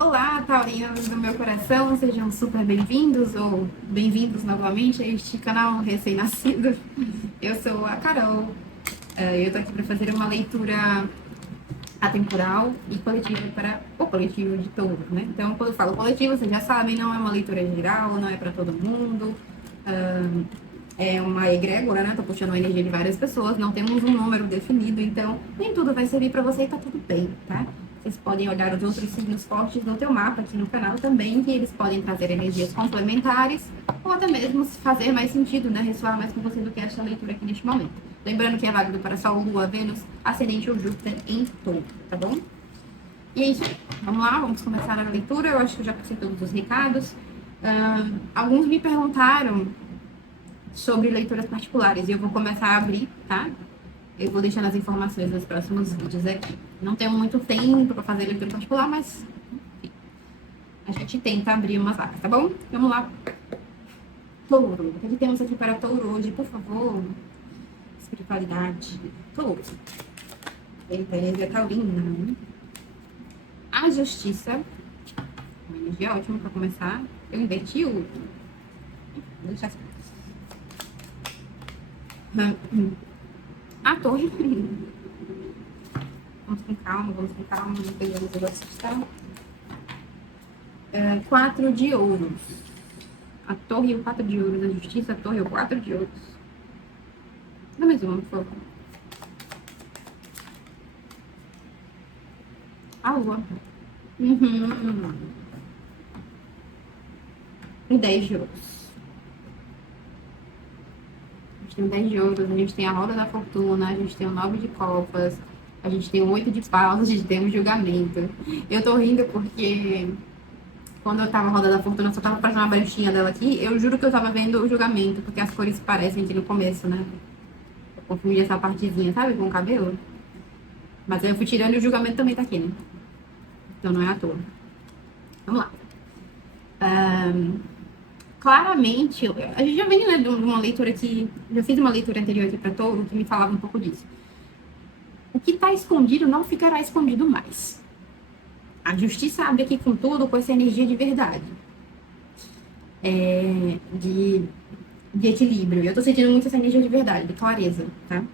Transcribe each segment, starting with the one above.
Olá, taurinos do meu coração, sejam super bem-vindos ou bem-vindos novamente a este canal recém-nascido. Eu sou a Carol, eu tô aqui para fazer uma leitura atemporal e coletiva para o coletivo de touro, né? Então, quando eu falo coletivo, vocês já sabem, não é uma leitura geral, não é para todo mundo, é uma egrégora, né? Tô puxando a energia de várias pessoas, não temos um número definido, então nem tudo vai servir para você e tá tudo bem, tá? Vocês podem olhar os outros signos fortes no teu mapa aqui no canal também, que eles podem trazer energias complementares ou até mesmo fazer mais sentido, né? Ressoar mais com você do que esta leitura aqui neste momento. Lembrando que é válido para Sol, Lua, Vênus, Ascendente ou Júpiter em Touro, tá bom? E é isso. Vamos lá, vamos começar a leitura. Eu acho que eu já passei todos os recados. Alguns me perguntaram sobre leituras particulares e eu vou começar a abrir, tá? Eu vou deixando as informações nos próximos vídeos aqui. Não tenho muito tempo para fazer leitura particular, mas enfim, a gente tenta abrir umas vagas, tá bom? Vamos lá. Touro. O que temos aqui para Touro hoje, por favor? Espiritualidade. Touro. Eita, energia taurina. A justiça. Uma energia ótima para começar. Eu inverti o... Vou deixar assim. A torre. Vamos com calma, não pegamos o negócio, tá? 4 de ouros. A torre e o 4 de ouros. A justiça, a torre e o 4 de ouros. Dá mais uma, por favor. A lua. Uhum. E 10 de ouros. A gente tem o 10 de ouros, a gente tem a roda da fortuna, a gente tem o 9 de copas, a gente tem o 8 de paus, a gente tem o julgamento. Eu tô rindo porque quando eu tava rodando a fortuna, eu só tava fazendo uma branchinha dela aqui, eu juro que eu tava vendo o julgamento, porque as cores se parecem aqui no começo, né? Eu confundi essa partezinha, sabe, com o cabelo. Mas aí eu fui tirando e o julgamento também tá aqui, né? Então não é à toa. Vamos lá. Claramente, a gente já vem, né, de uma leitura que... Já fiz uma leitura anterior aqui pra Touro, que me falava um pouco disso. O que tá escondido não ficará escondido mais. A justiça abre aqui com tudo, com essa energia de verdade. De equilíbrio. Eu tô sentindo muito essa energia de verdade, de clareza, tá?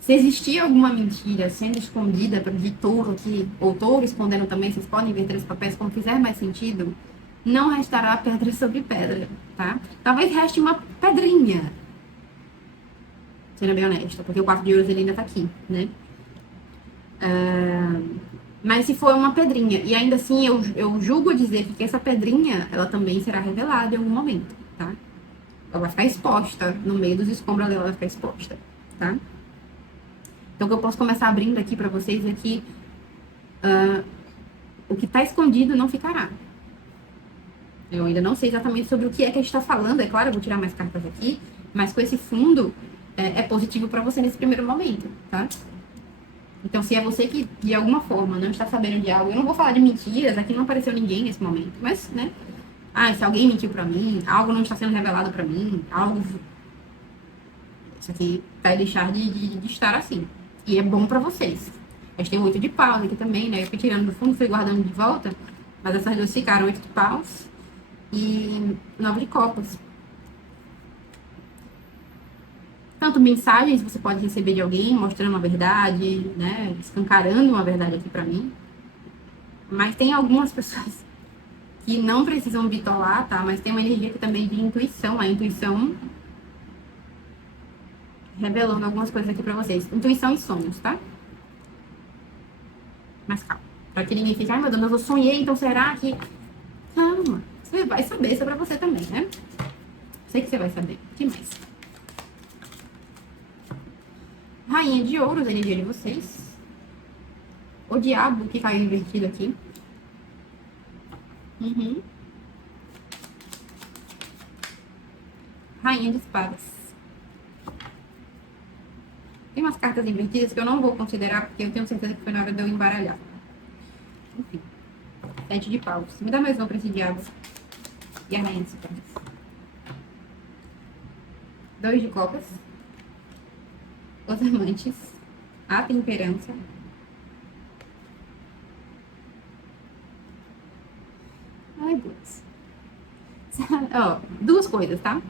Se existir alguma mentira sendo escondida de touro aqui, ou touro escondendo também, vocês podem inverter os papéis como fizer mais sentido, não restará pedra sobre pedra, tá? Talvez reste uma pedrinha, sendo bem honesta, porque o 4 de ouros ele ainda tá aqui, né? Mas se for uma pedrinha, e ainda assim eu julgo dizer que essa pedrinha, ela também será revelada em algum momento, tá? Ela vai ficar exposta, no meio dos escombros dela, ela vai ficar exposta, tá? Então, o que eu posso começar abrindo aqui para vocês é que o que está escondido não ficará. Eu ainda não sei exatamente sobre o que é que a gente está falando, é claro, eu vou tirar mais cartas aqui, mas com esse fundo é positivo para você nesse primeiro momento, tá? Então, se é você que, de alguma forma, não está sabendo de algo, eu não vou falar de mentiras, aqui não apareceu ninguém nesse momento, mas, né? Se alguém mentiu para mim, algo não está sendo revelado para mim, algo... Isso aqui vai deixar de estar assim. E é bom pra vocês. A gente tem 8 de paus aqui também, né? Eu fui tirando do fundo, fui guardando de volta. Mas essas duas ficaram 8 de paus e 9 de copas. Tanto mensagens você pode receber de alguém mostrando uma verdade, né? Escancarando uma verdade aqui pra mim. Mas tem algumas pessoas que não precisam bitolar, tá? Mas tem uma energia aqui também de intuição. A intuição revelando algumas coisas aqui pra vocês. Intuição e sonhos, tá? Mas calma. Pra que ninguém fique, ai meu Deus, mas eu sonhei, então será que... Calma. Você vai saber, isso é pra você também, né? Sei que você vai saber. O que mais? Rainha de ouros, a energia de vocês. O diabo que caiu invertido aqui. Uhum. Rainha de espadas. Tem umas cartas invertidas que eu não vou considerar, porque eu tenho certeza que foi na hora de eu embaralhar. Enfim. 7 de paus. Me dá mais uma pra esse diabo. E a rainha de espadas. 2 de copas. Os amantes. A temperança. duas. Ó, duas coisas, tá?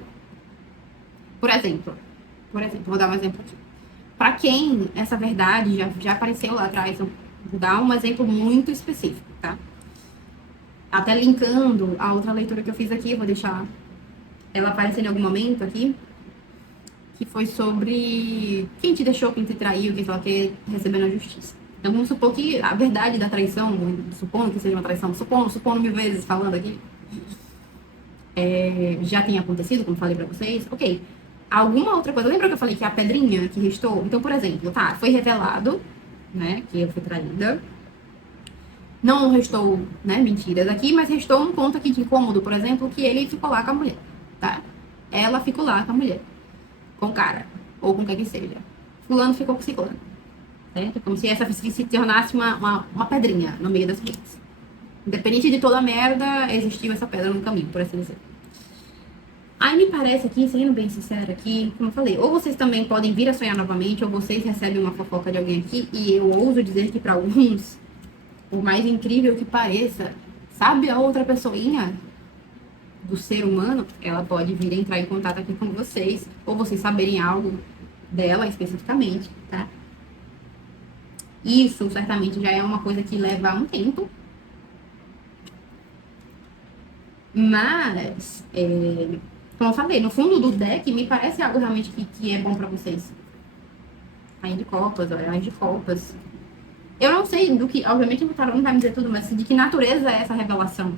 Por exemplo, vou dar um exemplo aqui. Para quem essa verdade já apareceu lá atrás, eu vou dar um exemplo muito específico, tá? Até linkando a outra leitura que eu fiz aqui, eu vou deixar ela aparecer em algum momento aqui, que foi sobre quem te deixou, quem te traiu, quem ela quer receber na justiça. Então vamos supor que a verdade da traição, supondo que seja uma traição, supondo 1000 vezes falando aqui, já tenha acontecido, como falei pra vocês, ok. Alguma outra coisa, lembra que eu falei que é a pedrinha que restou? Então, por exemplo, tá, foi revelado, né, que eu fui traída. Não restou, né, mentiras aqui, mas restou um ponto aqui de incômodo, por exemplo, que ele ficou lá com a mulher, tá? Ela ficou lá com a mulher, com o cara, ou com quem que seja. Fulano ficou com ciclano, certo? Como se essa se tornasse uma pedrinha no meio das coisas. Independente de toda a merda, existiu essa pedra no caminho, por assim dizer. Aí me parece aqui, sendo bem sincera aqui, como eu falei, ou vocês também podem vir a sonhar novamente, ou vocês recebem uma fofoca de alguém aqui, e eu ouso dizer que para alguns, por mais incrível que pareça, sabe a outra pessoinha do ser humano, ela pode vir entrar em contato aqui com vocês, ou vocês saberem algo dela especificamente, tá? Isso certamente já é uma coisa que leva um tempo, mas como eu falei, no fundo do deck, me parece algo realmente que é bom pra vocês. Rainha de copas, olha, de copas. Eu não sei do que, obviamente o tarô não vai me dizer tudo, mas de que natureza é essa revelação?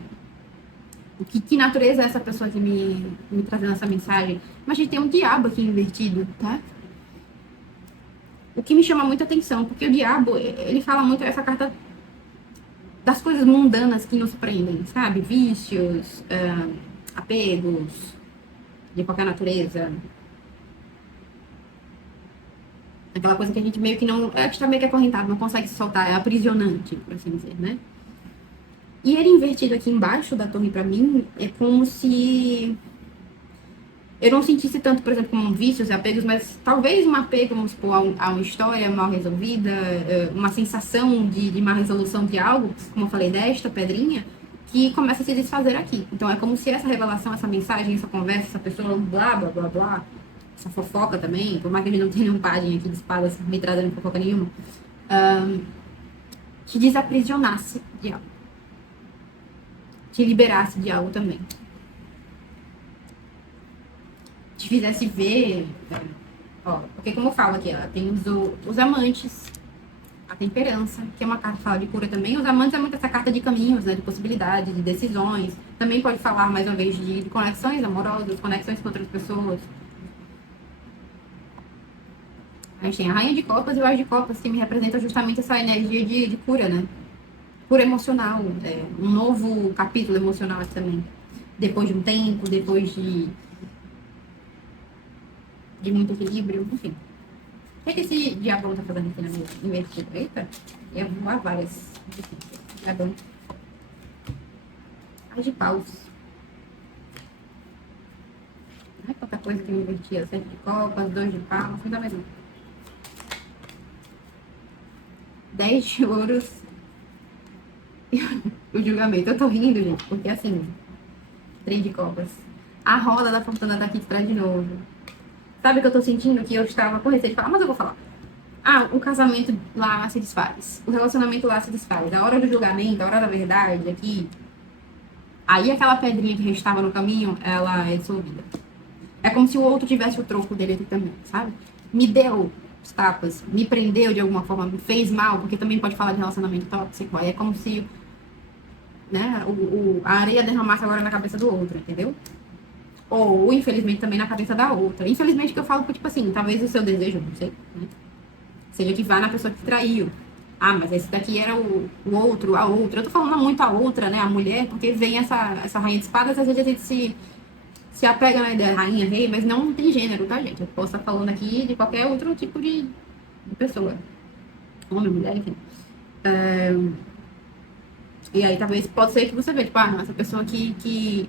Que natureza é essa pessoa que me trazendo essa mensagem? Mas a gente tem um diabo aqui invertido, tá? O que me chama muita atenção, porque o diabo, ele fala muito essa carta das coisas mundanas que nos prendem, sabe? Vícios, apegos, de qualquer natureza. Aquela coisa que a gente meio que não... A gente tá meio que acorrentado, não consegue se soltar, é aprisionante, por assim dizer, né? E ele invertido aqui embaixo da torre pra mim, é como se eu não sentisse tanto, por exemplo, como vícios e apegos, mas talvez um apego, vamos supor, a uma história mal resolvida, uma sensação de má resolução de algo, como eu falei, desta pedrinha, que começa a se desfazer aqui. Então é como se essa revelação, essa mensagem, essa conversa, essa pessoa, blá, blá, blá, blá, essa fofoca também, por mais que a gente não tenha nenhuma página aqui de espadas me trazendo fofoca nenhuma, te desaprisionasse de algo. Te liberasse de algo também. Te fizesse ver, ó, porque como eu falo aqui, ela tem os amantes, a temperança, que é uma carta que fala de cura também. Os amantes é muito essa carta de caminhos, né, de possibilidade, de decisões. Também pode falar, mais uma vez, de conexões amorosas, conexões com outras pessoas. A gente tem a Rainha de Copas e o As de Copas, que me representa justamente essa energia de cura, né? Cura emocional, um novo capítulo emocional também. Depois de um tempo, depois de muito equilíbrio, enfim. O que esse diabão tá fazendo aqui na minha invertida? Eita, ia voar várias. Diabão. As de paus. Ai, quanta coisa que eu invertia. 7 de copas, 2 de paus, não dá mais um. 10 de ouros. O julgamento. Eu tô rindo, gente, porque assim, 3 de copas. A roda da fortuna tá aqui de trás de novo. Sabe o que eu tô sentindo? Que eu estava com receio de falar, mas eu vou falar. O casamento lá se desfaz. O relacionamento lá se desfaz. A hora do julgamento, a hora da verdade aqui. Aí aquela pedrinha que restava no caminho, ela é dissolvida. É como se o outro tivesse o troco dele aqui também, sabe? Me deu os tapas, me prendeu de alguma forma, me fez mal, porque também pode falar de relacionamento tóxico. Aí é como se, né, a areia derramasse agora na cabeça do outro, entendeu? Ou, infelizmente, também na cabeça da outra. Infelizmente, que eu falo, tipo assim, talvez o seu desejo, não sei, né? Seja que vá na pessoa que te traiu. Mas esse daqui era o outro, a outra. Eu tô falando muito a outra, né? A mulher, porque vem essa rainha de espadas, às vezes a gente se apega na ideia rainha, rei, mas não tem gênero, tá, gente? Eu posso estar falando aqui de qualquer outro tipo de pessoa. Homem, mulher, enfim. E aí, talvez, pode ser que você veja, tipo, essa pessoa que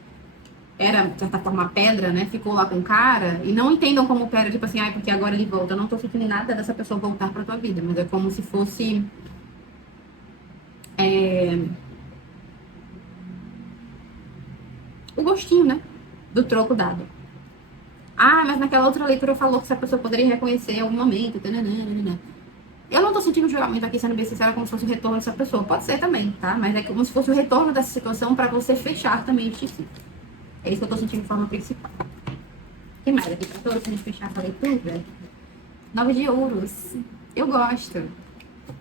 era, de certa forma, pedra, né? Ficou lá com o cara e não entendam como pedra, tipo assim, porque agora ele volta. Eu não tô sentindo nada dessa pessoa voltar pra tua vida, mas é como se fosse. o gostinho, né? Do troco dado. Ah, mas naquela outra leitura falou que essa pessoa poderia reconhecer em algum momento. Tananana. Eu não tô sentindo julgamento aqui, sendo bem sincera, como se fosse o retorno dessa pessoa. Pode ser também, tá? Mas é como se fosse o retorno dessa situação pra você fechar também este ciclo. É isso que eu tô sentindo de forma principal. O que mais aqui pra todos, pra gente fechar essa leitura? 9 de ouros. Eu gosto.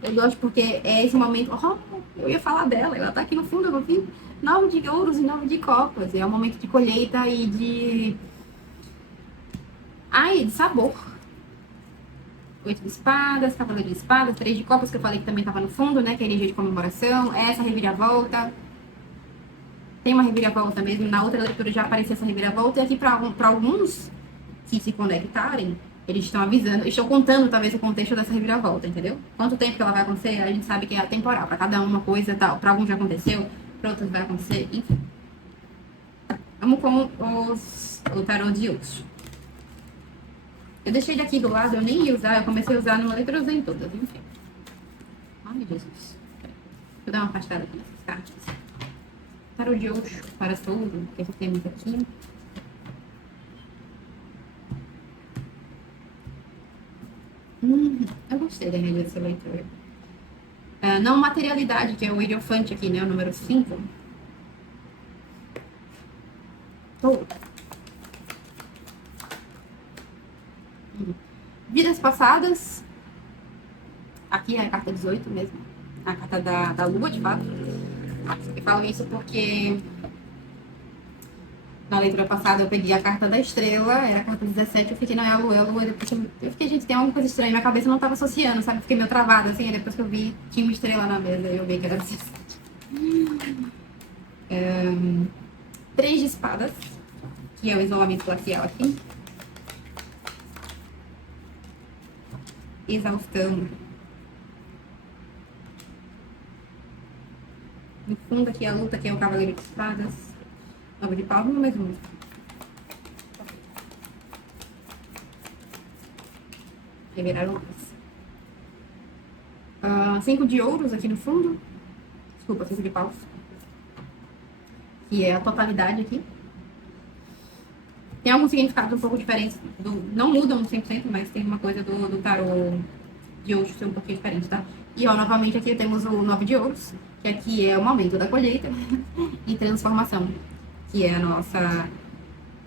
Eu gosto porque é esse momento. Oh, eu ia falar dela, ela tá aqui no fundo, eu não vi. 9 de ouros e 9 de copas. É um momento de colheita e de. Ai, de sabor. 8 de espadas, cavaleiro de espadas, 3 de copas, que eu falei que também tava no fundo, né? Que é energia de comemoração. Essa reviravolta. Tem uma reviravolta mesmo. Na outra leitura já apareceu essa reviravolta. E aqui, pra alguns que se conectarem, eles estão avisando, estão contando talvez o contexto dessa reviravolta, entendeu? Quanto tempo que ela vai acontecer, a gente sabe que é atemporal. Para cada uma coisa tal. Para alguns já aconteceu, para outros vai acontecer, enfim. Vamos com o tarô de Osho. Eu deixei daqui do lado, eu nem ia usar, eu comecei a usar numa leitura, eu usei em todas, enfim. Ai, Jesus. Deixa eu dar uma afastada aqui nessas cartas. Tarô de Osho para Touro, que esse temos aqui. Eu gostei da energia dessa leitura. Não materialidade, que é o hierophante aqui, né? O número 5. Vidas passadas. Aqui é a carta 18 mesmo. A carta da lua, de fato. Eu falo isso porque na leitura passada eu peguei a carta da estrela, era a carta 17, eu fiquei, não, é a lua, depois eu fiquei, gente, tem alguma coisa estranha, minha cabeça não tava associando, sabe? Fiquei meio travada, assim, aí depois que eu vi, tinha uma estrela na mesa, e eu vi que era 17. 3 de espadas, que é o isolamento glacial aqui. Exaustão. No fundo aqui a luta, que é o cavaleiro de espadas. 9 de paus, no mesmo. Reviraram mais. 5 de ouros aqui no fundo. Desculpa, 5 de paus. Que é a totalidade aqui. Tem alguns significados um pouco diferentes. Não mudam 100%, mas tem uma coisa do tarô de Osho ser um pouquinho diferente, tá? E, ó, novamente aqui temos o 9 de ouros, que aqui é o momento da colheita e transformação, que é a nossa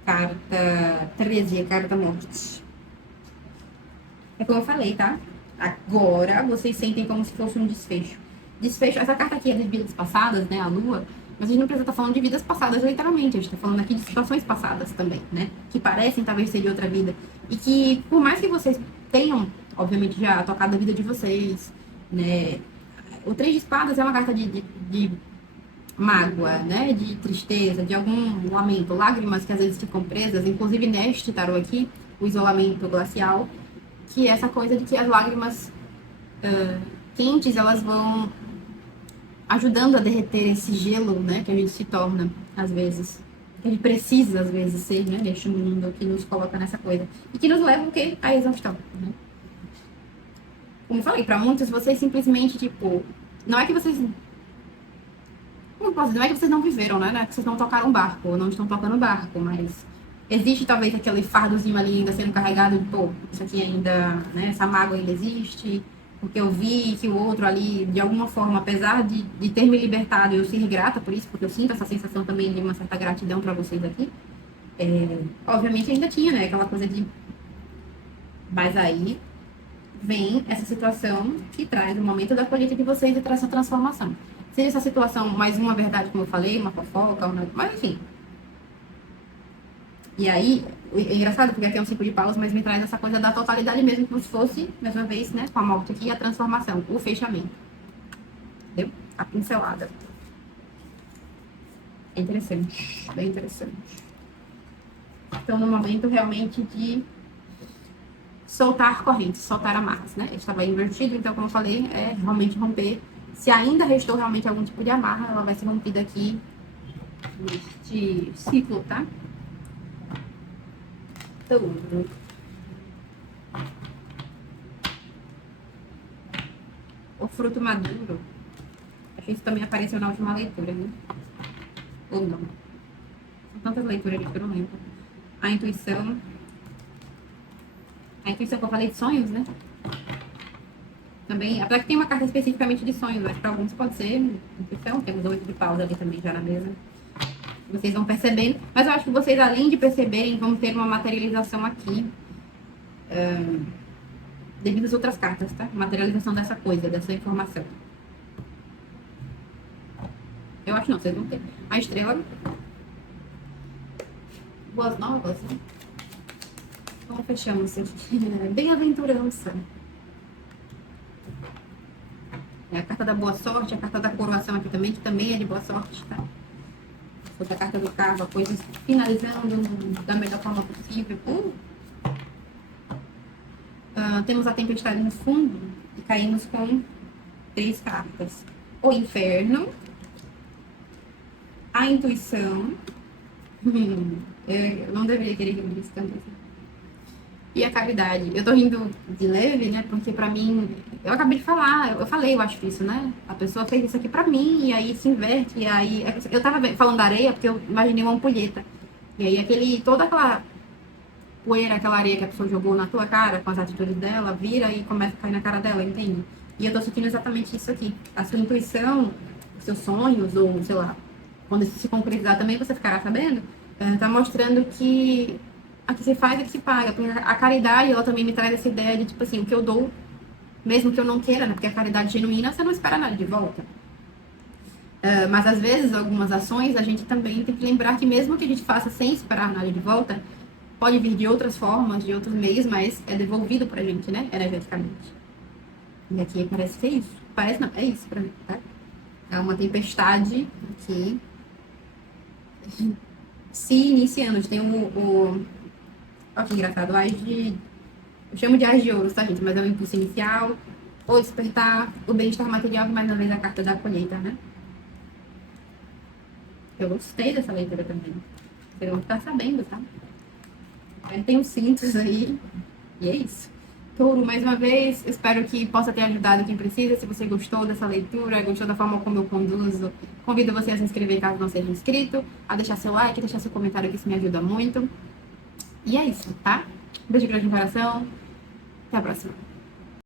carta 13, a carta morte. É como eu falei, tá? Agora vocês sentem como se fosse um desfecho. Desfecho, essa carta aqui é de vidas passadas, né? A lua. Mas a gente não precisa estar falando de vidas passadas, literalmente. A gente está falando aqui de situações passadas também, né? Que parecem talvez ser de outra vida. E que, por mais que vocês tenham, obviamente, já tocado a vida de vocês, né? O 3 de espadas é uma carta de mágoa, né? De tristeza, de algum lamento, lágrimas que às vezes ficam presas. Inclusive neste tarô aqui, o isolamento glacial, que é essa coisa de que as lágrimas quentes, elas vão ajudando a derreter esse gelo, né, que a gente se torna, às vezes. Que a gente precisa, às vezes, ser, né, neste mundo que nos coloca nessa coisa. E que nos leva, o quê? À exaustão, né? Como eu falei, pra muitos, vocês simplesmente, tipo, não é que vocês... Como posso dizer? Não é que vocês não viveram, né? Não é que vocês não tocaram barco, ou não estão tocando barco, mas... Existe, talvez, aquele fardozinho ali ainda sendo carregado de, pô, isso aqui ainda, né, essa mágoa ainda existe... Porque eu vi que o outro ali, de alguma forma, apesar de ter me libertado, eu ser grata por isso, porque eu sinto essa sensação também de uma certa gratidão para vocês aqui. Obviamente ainda tinha, né? Aquela coisa de... Mas aí vem essa situação que traz o momento da colheita de vocês e traz essa transformação. Seja essa situação mais uma verdade, como eu falei, uma fofoca, mas enfim. E aí, é engraçado porque aqui é um 5 de paus, mas me traz essa coisa da totalidade mesmo, como se fosse, mais uma vez, né, com a morte aqui, a transformação, o fechamento. Entendeu? A pincelada. É interessante, bem interessante. Então, no momento realmente de soltar correntes, soltar amarras, né? Ele estava invertido, então, como eu falei, é realmente romper. Se ainda restou realmente algum tipo de amarra, ela vai ser rompida aqui neste ciclo, tá? Tudo. O fruto maduro. Acho que isso também apareceu na última leitura, né? Ou não? tantas leituras ali que eu não lembro. A intuição. A intuição que eu falei de sonhos, né? Também, apesar que tem uma carta especificamente de sonhos, mas para alguns pode ser intuição. Temos 8 de paus ali também já na mesa. Vocês vão percebendo. Mas eu acho que vocês, além de perceberem, vão ter uma materialização aqui. Devido às outras cartas, tá? Materialização dessa coisa, dessa informação. Eu acho não, vocês vão ter. A estrela. Boas novas, né? Então fechamos aqui. Bem-aventurança. É a carta da boa sorte, a carta da coroação aqui também, que também é de boa sorte, tá? Outra carta do carro, coisas finalizando da melhor forma possível. Temos a tempestade no fundo e caímos com 3 cartas. O inferno, a intuição, eu não deveria querer rir disso também, e a caridade. Eu tô rindo de leve, né, porque pra mim, eu acabei de falar, eu falei, eu acho isso, né, a pessoa fez isso aqui pra mim, e aí se inverte, e aí, eu tava falando da areia, porque eu imaginei uma ampulheta, e aí toda aquela poeira, aquela areia que a pessoa jogou na tua cara, com as atitudes dela, vira e começa a cair na cara dela, entende? E eu tô sentindo exatamente isso aqui. A sua intuição, os seus sonhos, ou sei lá, quando isso se concretizar também, você ficará sabendo, tá mostrando que a que se faz é que se paga. Porque a caridade, ela também me traz essa ideia de, tipo assim, o que eu dou, mesmo que eu não queira, né? Porque a caridade genuína, você não espera nada de volta. Mas às vezes, algumas ações, a gente também tem que lembrar que mesmo que a gente faça sem esperar nada de volta, pode vir de outras formas, de outros meios, mas é devolvido pra gente, né? Energeticamente. E aqui parece que é isso. Parece não, é isso pra mim, tá? É uma tempestade aqui se iniciando. A gente tem olha que engraçado, eu chamo de ás de ouro, tá, gente? Mas é o impulso inicial, o despertar, o bem-estar material, mais uma vez a carta da colheita, né? Eu gostei dessa leitura também. Vocês vão ficar sabendo, tá? Tem os cintos aí. E é isso. Touro, mais uma vez, espero que possa ter ajudado quem precisa. Se você gostou dessa leitura, gostou da forma como eu conduzo, convido você a se inscrever caso não seja inscrito, a deixar seu like, deixar seu comentário, que isso me ajuda muito. E é isso, tá? Um beijo grande no coração. Até a próxima.